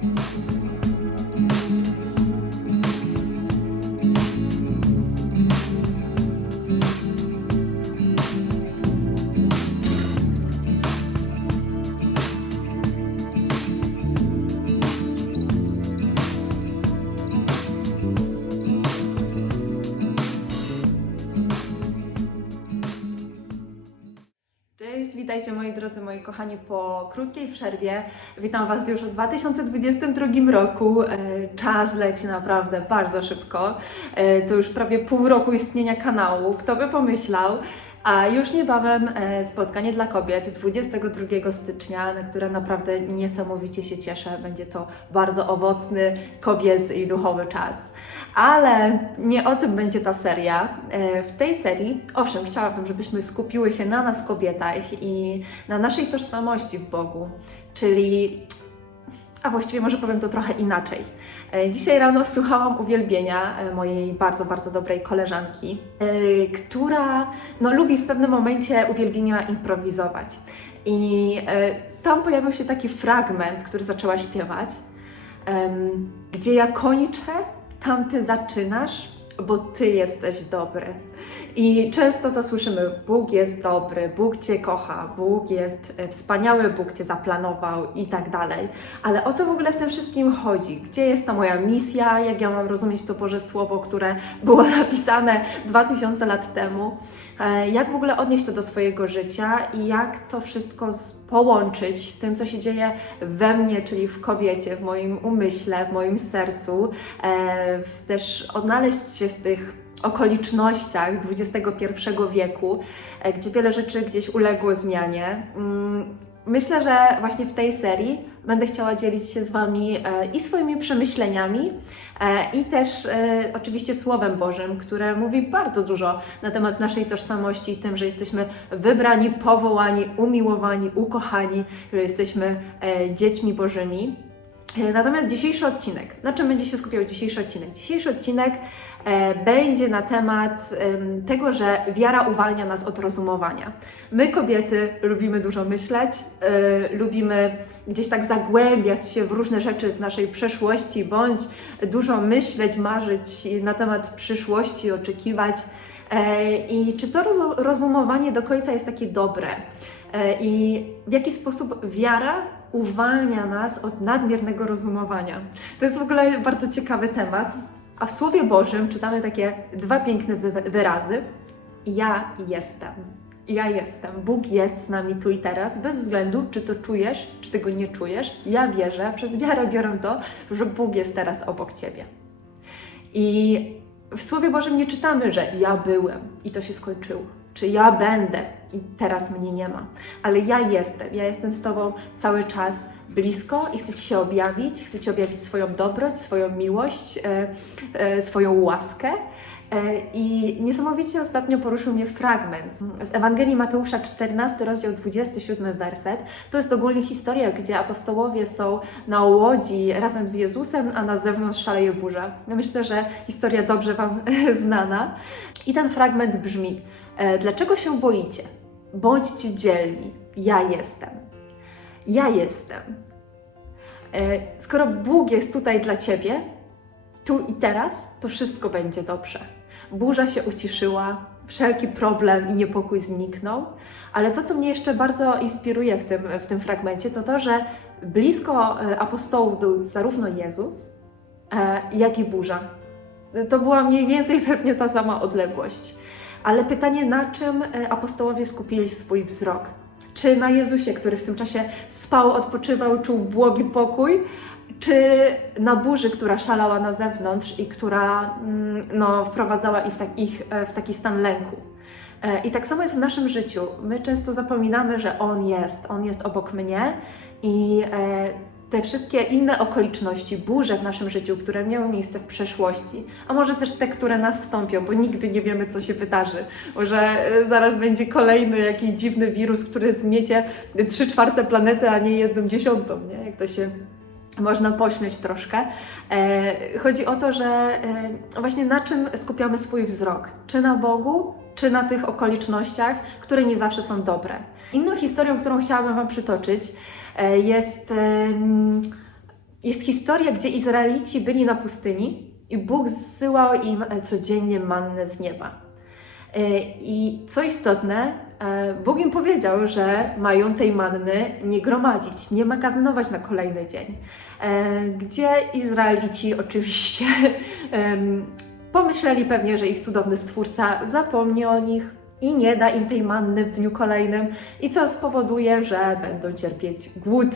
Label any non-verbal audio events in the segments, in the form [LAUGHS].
Thank you. Witajcie moi drodzy, moi kochani po krótkiej przerwie. Witam Was już w 2022 roku. E, Czas leci naprawdę bardzo szybko. E, To już prawie pół roku istnienia kanału. Kto by pomyślał? A już niebawem e, spotkanie dla kobiet 22 stycznia, na które naprawdę niesamowicie się cieszę. Będzie to bardzo owocny, kobiecy i duchowy czas. Ale nie o tym będzie ta seria. E, W tej serii, owszem, chciałabym, żebyśmy skupiły się na nas, kobietach i na naszej tożsamości w Bogu, czyli, a właściwie może powiem to trochę inaczej. E, Dzisiaj rano słuchałam uwielbienia e, mojej bardzo, bardzo dobrej koleżanki, która no, lubi w pewnym momencie uwielbienia improwizować. I tam pojawił się taki fragment, który zaczęła śpiewać, gdzie ja kończę, tam ty zaczynasz, bo ty jesteś dobry. I często to słyszymy: Bóg jest dobry, Bóg cię kocha, Bóg jest e, wspaniały, Bóg cię zaplanował i tak dalej. Ale o co w ogóle w tym wszystkim chodzi? Gdzie jest ta moja misja? Jak ja mam rozumieć to Boże Słowo, które było [LAUGHS] napisane 2000 lat temu? E, Jak w ogóle odnieść to do swojego życia i jak to wszystko połączyć z tym, co się dzieje we mnie, czyli w kobiecie, w moim umyśle, w moim sercu, e, też odnaleźć w tych okolicznościach XXI wieku, e, gdzie wiele rzeczy gdzieś uległo zmianie. Mm, Myślę, że właśnie w tej serii będę chciała dzielić się z Wami e, i swoimi przemyśleniami, e, i też oczywiście Słowem Bożym, które mówi bardzo dużo na temat naszej tożsamości i tym, że jesteśmy wybrani, powołani, umiłowani, ukochani, że jesteśmy dziećmi Bożymi. E, Natomiast dzisiejszy odcinek, na czym będzie się skupiał dzisiejszy odcinek? Dzisiejszy odcinek e, będzie na temat em, tego, że wiara uwalnia nas od rozumowania. My, kobiety, lubimy dużo myśleć, e, lubimy gdzieś tak zagłębiać się w różne rzeczy z naszej przeszłości, bądź dużo myśleć, marzyć na temat przyszłości, oczekiwać. I czy to rozu- rozumowanie do końca jest takie dobre? E, I w jaki sposób wiara uwalnia nas od nadmiernego rozumowania? To jest w ogóle bardzo ciekawy temat. A w Słowie Bożym czytamy takie dwa piękne wy- wyrazy. Ja jestem. Ja jestem. Bóg jest z nami tu i teraz, bez względu, czy to czujesz, czy tego nie czujesz. Ja wierzę, przez wiarę biorę to, że Bóg jest teraz obok ciebie. I w Słowie Bożym nie czytamy, że ja byłem i to się skończyło, czy ja będę i teraz mnie nie ma, ale ja jestem, ja jestem z Tobą cały czas blisko i chcę Ci się objawić, chcę Ci objawić swoją dobroć, swoją miłość, e, e, swoją łaskę. E, I niesamowicie ostatnio poruszył mnie fragment z Ewangelii Mateusza 14, rozdział 27, werset. To jest ogólnie historia, gdzie apostołowie są na łodzi razem z Jezusem, a na zewnątrz szaleje burza. Ja Myślę, że historia dobrze Wam [LAUGHS] znana. I ten fragment brzmi: e, Dlaczego się boicie? Bądźcie dzielni. Ja jestem. Ja jestem. E, Skoro Bóg jest tutaj dla Ciebie, tu i teraz, to wszystko będzie dobrze. Burza się uciszyła, wszelki problem i niepokój zniknął, ale to, co mnie jeszcze bardzo inspiruje w tym, w tym fragmencie, to to, że blisko e, apostołów był zarówno Jezus, e, jak i burza. To była mniej więcej [LAUGHS] pewnie ta sama odległość. Ale pytanie, na czym e, apostołowie skupili swój wzrok? Czy na Jezusie, który w tym czasie spał, odpoczywał, czuł błogi pokój, czy na burzy, która szalała na zewnątrz i która mm, no, wprowadzała ich w, tak, ich e, w taki stan lęku. E, I tak samo jest w naszym życiu. My często zapominamy, że On jest, On jest obok mnie i e, te wszystkie inne okoliczności, burze w naszym życiu, które miały miejsce w przeszłości, a może też te, które nastąpią, bo nigdy nie wiemy, co się wydarzy. Może zaraz będzie kolejny jakiś dziwny wirus, który zmiecie trzy czwarte planety, a nie jedną dziesiątą, nie? Jak to się można pośmiać troszkę. E, chodzi o to, że e, właśnie na czym skupiamy swój wzrok? Czy na Bogu, czy na tych okolicznościach, które nie zawsze są dobre. Inną historią, którą chciałabym Wam przytoczyć, e, jest Jest historia, gdzie Izraelici byli na pustyni i Bóg zsyłał im codziennie mannę z nieba. E, I co istotne, e, Bóg im powiedział, że mają tej manny nie gromadzić, nie magazynować na kolejny dzień. E, Gdzie Izraelici oczywiście [LAUGHS] pomyśleli pewnie, że ich cudowny stwórca zapomni o nich i nie da im tej manny w dniu kolejnym, i co spowoduje, że będą cierpieć głód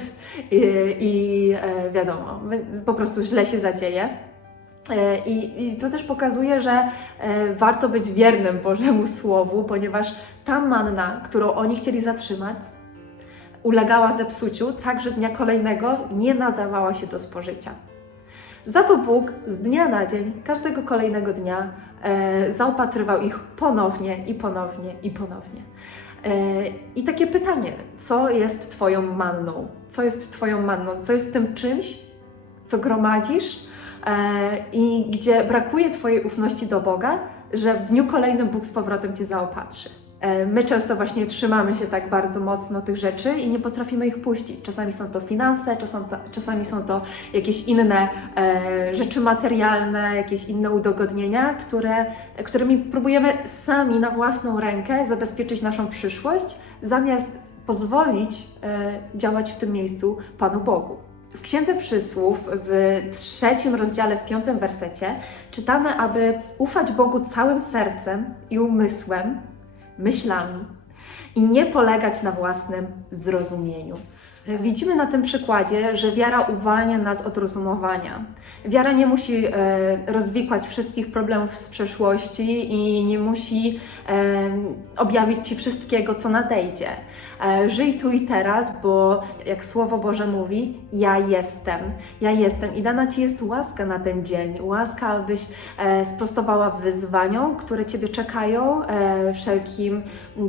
i, i wiadomo, po prostu źle się zadzieje. E, I, I to też pokazuje, że e, warto być wiernym Bożemu Słowu, ponieważ ta manna, którą oni chcieli zatrzymać, ulegała zepsuciu, tak że dnia kolejnego nie nadawała się do spożycia. Za to Bóg z dnia na dzień, każdego kolejnego dnia e, zaopatrywał ich ponownie i ponownie i ponownie. E, I takie pytanie, co jest Twoją manną? Co jest Twoją manną? Co jest tym czymś, co gromadzisz i gdzie brakuje Twojej ufności do Boga, że w dniu kolejnym Bóg z powrotem Cię zaopatrzy? E, My często właśnie trzymamy się tak bardzo mocno tych rzeczy i nie potrafimy ich puścić. Czasami są to finanse, czasami, są to jakieś inne e, rzeczy materialne, jakieś inne udogodnienia, które, którymi próbujemy sami na własną rękę zabezpieczyć naszą przyszłość, zamiast pozwolić e, działać w tym miejscu Panu Bogu. W Księdze Przysłów w trzecim rozdziale, w piątym wersecie czytamy, aby ufać Bogu całym sercem i umysłem, myślami i nie polegać na własnym zrozumieniu. Widzimy na tym przykładzie, że wiara uwalnia nas od rozumowania. Wiara nie musi e, rozwikłać wszystkich problemów z przeszłości i nie musi e, objawić Ci wszystkiego, co nadejdzie. E, żyj tu i teraz, bo jak Słowo Boże mówi, ja jestem. Ja jestem i dana Ci jest łaska na ten dzień. Łaska, abyś sprostowała wyzwaniom, które Ciebie czekają, wszelkim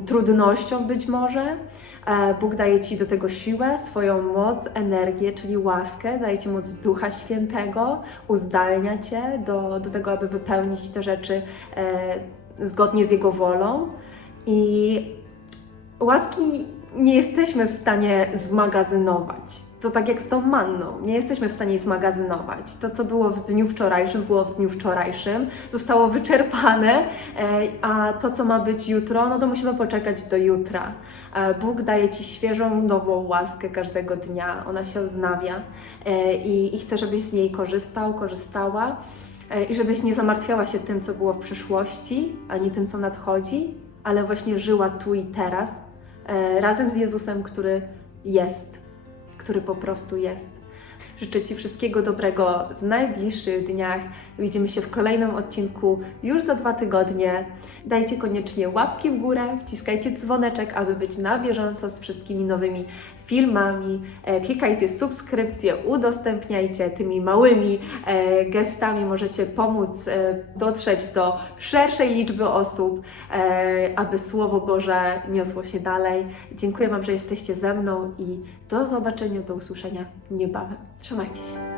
trudnościom być może. E, Bóg daje Ci do tego siłę, swoją moc, energię, czyli łaskę, daje Ci moc Ducha Świętego, uzdalnia Cię do, do tego, aby wypełnić te rzeczy e, zgodnie z Jego wolą. I łaski nie jesteśmy w stanie zmagazynować. To tak jak z tą manną, nie jesteśmy w stanie jej zmagazynować. To, co było w dniu wczorajszym, było w dniu wczorajszym, zostało wyczerpane, e, a to, co ma być jutro, no to musimy poczekać do jutra. E, Bóg daje Ci świeżą, nową łaskę każdego dnia, ona się odnawia e, i, i chcę, żebyś z niej korzystał, korzystała i żebyś nie zamartwiała się tym, co było w przeszłości, ani tym, co nadchodzi, ale właśnie żyła tu i teraz, razem z Jezusem, który jest, który po prostu jest. Życzę Ci wszystkiego dobrego w najbliższych dniach. Widzimy się w kolejnym odcinku już za dwa tygodnie. Dajcie koniecznie łapki w górę, wciskajcie dzwoneczek, aby być na bieżąco z wszystkimi nowymi filmami. E, Klikajcie subskrypcję, udostępniajcie tymi małymi e, gestami. Możecie pomóc e, dotrzeć do szerszej liczby osób, aby Słowo Boże niosło się dalej. Dziękuję Wam, że jesteście ze mną i do zobaczenia, do usłyszenia niebawem. 乔麦迪。